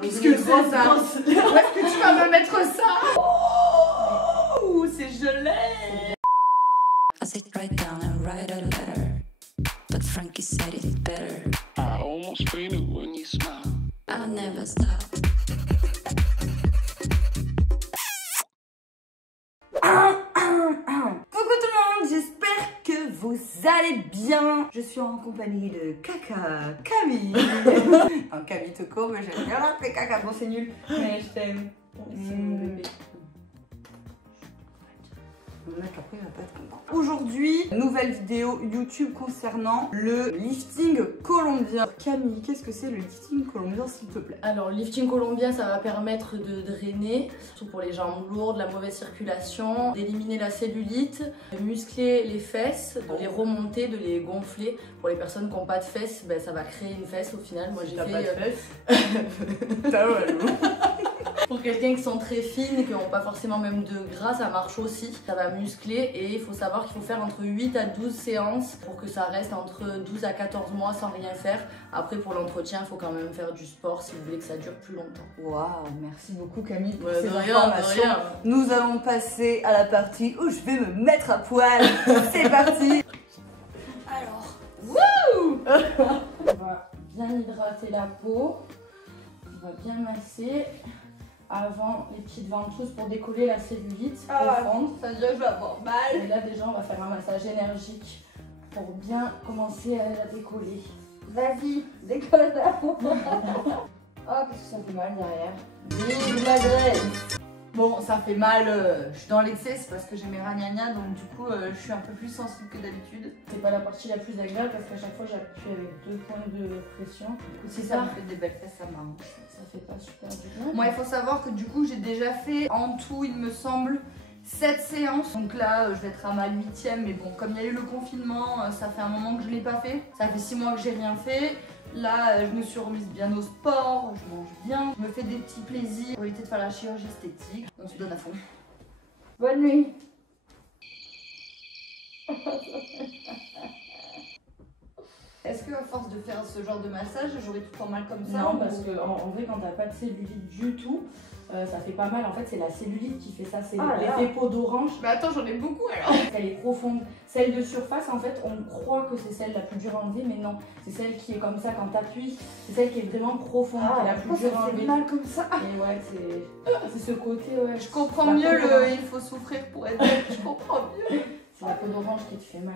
Qu'est-ce que c'est ça? Où est-ce que tu vas me mettre ça? Oh, c'est gelé. I sit right down and write a letter, but Frankie said it's better. I almost fainted when you smiled. I'll never stop. Coucou tout le monde, j'espère que vous allez bien. Je suis en compagnie de Kaka, Camille. Un Camille te court, mais j'aime bien l'appeler Kaka. Bon, c'est nul, mais je t'aime. C'est mon bébé. Mon mec après il va pas être content. Aujourd'hui, nouvelle vidéo YouTube concernant le lifting colombien. Camille, qu'est-ce que c'est le lifting colombien s'il te plaît? Alors, le lifting colombien, ça va permettre de drainer, surtout pour les jambes lourdes, la mauvaise circulation, d'éliminer la cellulite, de muscler les fesses, de les remonter, de les gonfler. Pour les personnes qui n'ont pas de fesses, ben, ça va créer une fesse au final. Moi j'ai fait. Pas de fesses. T'as mal. Pour quelqu'un qui sont très fines, qui n'ont pas forcément même de gras, ça marche aussi. Ça va muscler et il faut savoir qu'il faut faire entre 8 à 12 séances pour que ça reste entre 12 à 14 mois sans rien faire. Après pour l'entretien, il faut quand même faire du sport si vous voulez que ça dure plus longtemps. Waouh, merci beaucoup Camille pour Ouais, ces de rien. informations. Nous allons passer à la partie où je vais me mettre à poil. C'est parti. Alors, wouh on va bien hydrater la peau. On va bien masser. Avant les petites ventouses pour décoller la cellulite profonde. Ça veut dire que je vais avoir mal. Et là déjà on va faire un massage énergique pour bien commencer à la décoller. Vas-y, décolle la peau. Oh, qu'est-ce que ça fait mal derrière. Vive la graisse. Bon, ça fait mal, je suis dans l'excès, c'est parce que j'ai mes ragnagnas, donc du coup je suis un peu plus sensible que d'habitude. C'est pas la partie la plus agréable parce qu'à chaque fois j'appuie avec 2 points de pression. Si ça me fait des belles fesses, ça m'arrange. Ça fait pas super du bien. Moi il faut savoir que du coup j'ai déjà fait en tout il me semble 7 séances. Donc là je vais être à ma 8e, mais bon comme il y a eu le confinement, ça fait un moment que je l'ai pas fait. Ça fait 6 mois que j'ai rien fait. Là, je me suis remise bien au sport, je mange bien, je me fais des petits plaisirs pour éviter de faire la chirurgie esthétique. On se donne à fond. Bonne nuit. Est-ce que à force de faire ce genre de massage, j'aurai tout le temps mal comme ça? Non, parce que en vrai, quand t'as pas de cellulite du tout, ça fait pas mal. En fait, c'est la cellulite qui fait ça. C'est l'effet peau d'orange. Mais attends, j'en ai beaucoup alors. Elle est profonde. Celle de surface, en fait, on croit que c'est celle la plus dure à enlever, mais non. C'est celle qui est comme ça quand t'appuies. C'est celle qui est vraiment profonde, qui est la plus dure à enlever. mal comme ça. Et ouais, c'est ce côté, ouais. Je comprends mieux le il faut souffrir pour être belle. Je comprends mieux. C'est la peau d'orange qui te fait mal.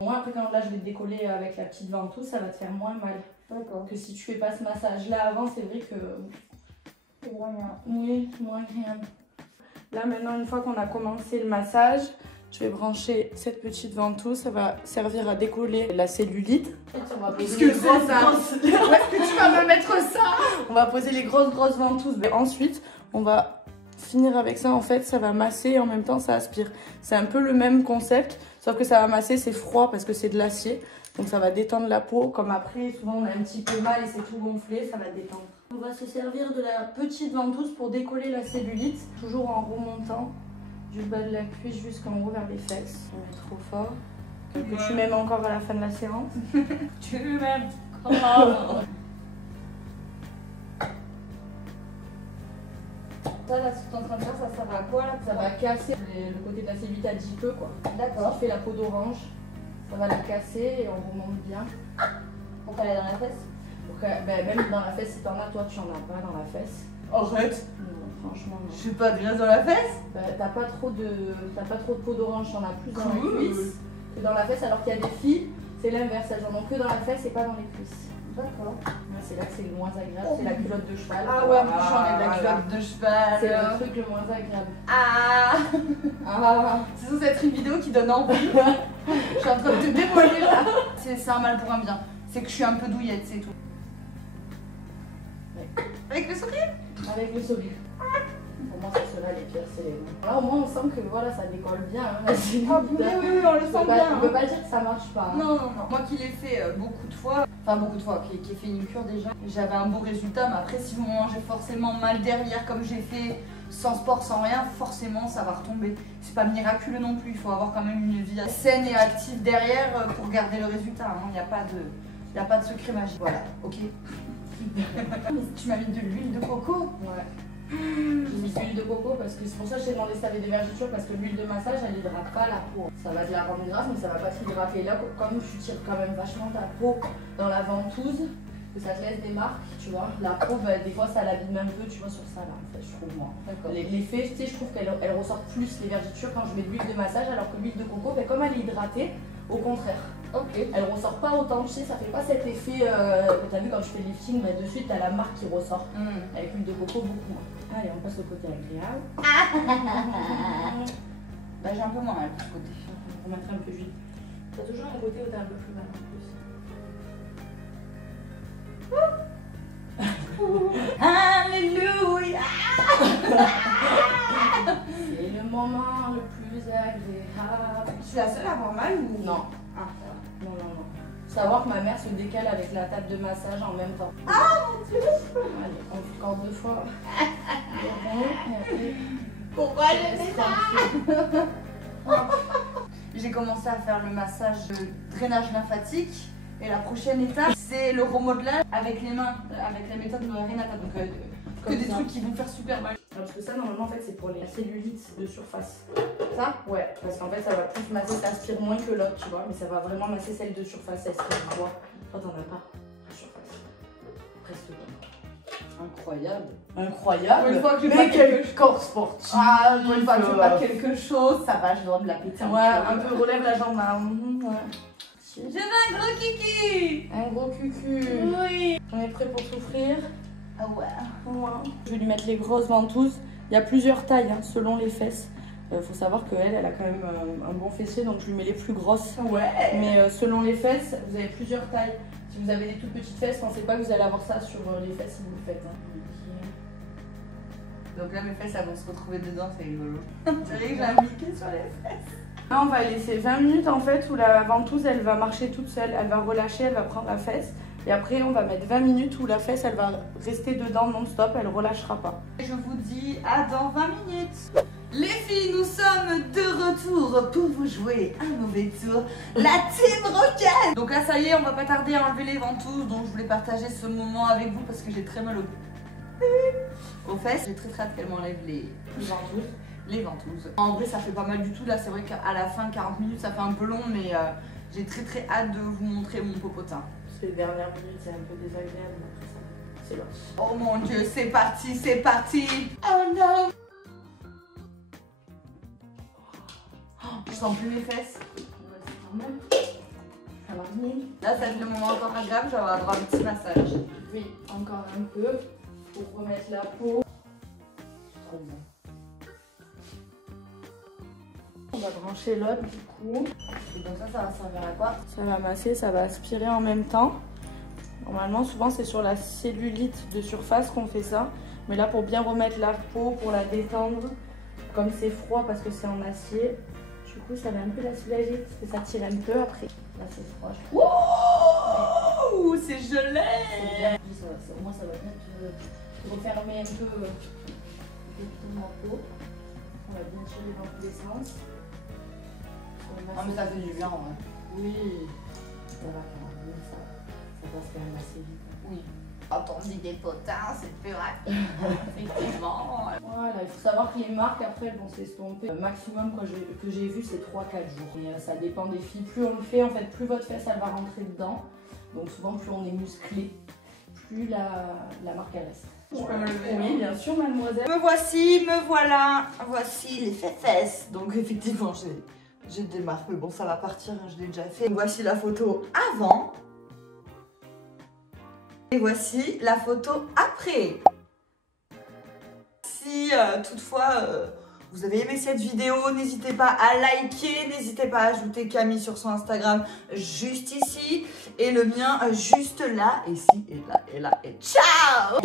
Moi, après, quand là, je vais te décoller avec la petite ventouse, ça va te faire moins mal. D'accord. Que si tu fais pas ce massage-là avant, c'est vrai que... Oui, moins agréable. Là, maintenant, une fois qu'on a commencé le massage, je vais brancher cette petite ventouse. Ça va servir à décoller la cellulite. Qu'est-ce que c'est ça? Où est-ce que tu vas me mettre ça? On va poser les grosses ventouses. Et ensuite, on va finir avec ça. En fait, ça va masser et en même temps, ça aspire. C'est un peu le même concept, sauf que ça va masser, c'est froid parce que c'est de l'acier. Donc ça va détendre la peau. Comme après, souvent, on a un petit peu mal et c'est tout gonflé, ça va détendre. On va se servir de la petite ventouse pour décoller la cellulite, toujours en remontant du bas de la cuisse jusqu'en haut vers les fesses. On est trop fort. Que tu m'aimes encore à la fin de la séance. Tu m'aimes encore. Ça, là, ce que tu es en train de faire, ça sert à quoi là? Ça va casser le côté de la cellulite à 10 peu, quoi. D'accord. Ça fait la peau d'orange, ça va la casser et on remonte bien. Pour qu'elle aille dans la fesse? Pour que, même dans la fesse, si t'en as, toi tu en as pas dans la fesse. Arrête. Non, franchement, non. Je suis pas déjà dans la fesse? T'as pas trop de peau d'orange, t'en as plus dans les cuisses que dans la fesse, alors qu'il y a des filles, c'est l'inverse, elles en ont que dans la fesse et pas dans les cuisses. D'accord. C'est là que c'est le moins agréable, c'est la culotte de cheval. Ah ouais, moi j'en ai de la culotte de cheval. C'est le truc le moins agréable. Ah. C'est censé être une vidéo qui donne envie. Je suis en train de te démolir là. C'est un mal pour un bien. C'est que je suis un peu douillette, c'est tout. Ouais. Avec le sourire? Avec le sourire. Pour moi, c'est cela les pires, c'est les mains. Là, au moins, on sent que voilà, ça décolle bien. Hein, oui, on le sent bien. On peut pas dire que ça marche pas. Hein. Non. Moi qui l'ai fait beaucoup de fois, qui ai fait une cure déjà, j'avais un beau résultat, mais après, si vous mangez forcément mal derrière, comme j'ai fait, sans sport, sans rien, forcément, ça va retomber. C'est pas miraculeux non plus, il faut avoir quand même une vie saine et active derrière pour garder le résultat. Il n'y a pas de secret magique. Voilà, ok. Mais tu m'as mis de l'huile de coco. Ouais. J'ai mis de l'huile de coco parce que c'est pour ça que je t'ai demandé si t'avais des vergetures, parce que l'huile de massage elle hydrate pas la peau. Ça va te la rendre grasse mais ça va pas t'hydrater. Là comme tu tires quand même vachement ta peau dans la ventouse, que ça te laisse des marques, tu vois. La peau bah, des fois ça l'abîme un peu, tu vois, sur ça là en fait je trouve moi. L'effet, tu sais, je trouve qu'elle ressort plus les vergetures quand je mets de l'huile de massage, alors que l'huile de coco, bah, comme elle est hydratée, au contraire. Ok. Elle ressort pas autant, tu sais, ça fait pas cet effet que t'as vu quand je fais le lifting, bah, de suite t'as la marque qui ressort. Avec l'huile de coco beaucoup moins. Allez, on passe au côté agréable. Bah j'ai un peu moins mal de ce côté. On va mettre un peu d'huile. T'as toujours un côté où t'as un peu plus mal en plus. Alléluia. C'est le moment le plus agréable. Je suis la seule à avoir mal ou Non. Ah, Non. Savoir que ma mère se décale avec la table de massage en même temps. Ah mon Dieu. Allez, on fait encore 2 fois. Pourquoi j'ai fait ça? J'ai commencé à faire le massage de drainage lymphatique. Et la prochaine étape, c'est le remodelage avec les mains, avec la méthode de Renata. Donc, que des trucs qui vont faire super mal. Parce que ça, normalement, en fait, c'est pour les cellulites de surface. Ça? Ouais, parce qu'en fait, ça va plus masser, ça aspire moins que l'autre, tu vois. Mais ça va vraiment masser celle de surface, celle qui voit. Toi, t'en as pas de surface. Presque pas. Incroyable. Incroyable. Une fois que j'ai mais pas quel corps sportif. Ah, une fois que j'ai pas quelque chose, ça va, je dois me la péter. Ouais, un peu relève la jambe là. Ouais. Je veux un gros kiki. Un gros cucu. Oui. On est prêt pour souffrir. Ah ouais. Ouais. Je vais lui mettre les grosses ventouses. Il y a plusieurs tailles hein, selon les fesses. Faut savoir qu'elle a quand même un bon fessier, donc je lui mets les plus grosses. Ouais. Mais selon les fesses, vous avez plusieurs tailles. Si vous avez des toutes petites fesses, pensez pas que vous allez avoir ça sur les fesses si vous le faites. Hein. Donc là, mes fesses, elles vont se retrouver dedans, c'est rigolo. C'est vrai que j'ai un Mickey sur les fesses. Là, on va laisser 20 minutes en fait où la ventouse elle va marcher toute seule. Elle va relâcher, elle va prendre la fesse. Et après, on va mettre 20 minutes où la fesse elle va rester dedans non-stop, elle relâchera pas. Je vous dis à dans 20 minutes. Les filles, nous sommes de retour pour vous jouer un mauvais tour, la Team Rocket. Donc là, ça y est, on va pas tarder à enlever les ventouses. Donc je voulais partager ce moment avec vous parce que j'ai très mal aux fesses. J'ai très hâte qu'elle m'enlève les ventouses. Les ventouses. En vrai, ça fait pas mal du tout. Là, c'est vrai qu'à la fin, 40 minutes, ça fait un peu long, mais j'ai très hâte de vous montrer mon popotin. Ces dernières minutes, c'est un peu désagréable. C'est parti. Oh mon Dieu, c'est parti, c'est parti. Oh non. Je sens plus mes fesses. Ça va venir. Là, ça va être le moment encore agréable. Je vais avoir droit à un petit massage. Oui, encore un peu pour remettre la peau. Trop bon. On va brancher l'autre du coup. Et donc ça va servir à quoi? Ça va masser, ça va aspirer en même temps. Normalement, souvent c'est sur la cellulite de surface qu'on fait ça. Mais là, pour bien remettre la peau, pour la détendre, comme c'est froid parce que c'est en acier, du coup ça va un peu la soulager parce que ça tire un peu après. Là c'est froid. Wouh, c'est gelé. C'est bien. Au moins ça va bien te refermer un peu ma peau. On va bien tirer dans tous les sens. Non mais ça fait du bien en vrai. Oui. Ça va passe quand même assez vite. Oui. Quand on dit des potins, c'est plus rapide. Effectivement. Voilà, il faut savoir que les marques après elles vont s'estomper. Le maximum que j'ai vu c'est 3-4 jours. Et ça dépend des filles. Plus on le fait, en fait, plus votre fesse elle va rentrer dedans. Donc souvent plus on est musclé, plus la marque elle reste. Je peux me lever? Oui, bien sûr, mademoiselle. Me voici, me voilà. Voici les fesses. Donc effectivement, j'ai des marques, mais bon, ça va partir, hein, je l'ai déjà fait. Voici la photo avant. Et voici la photo après. Si toutefois vous avez aimé cette vidéo, n'hésitez pas à liker, n'hésitez pas à ajouter Camille sur son Instagram juste ici et le mien juste là, et ici, et là, et là, et ciao.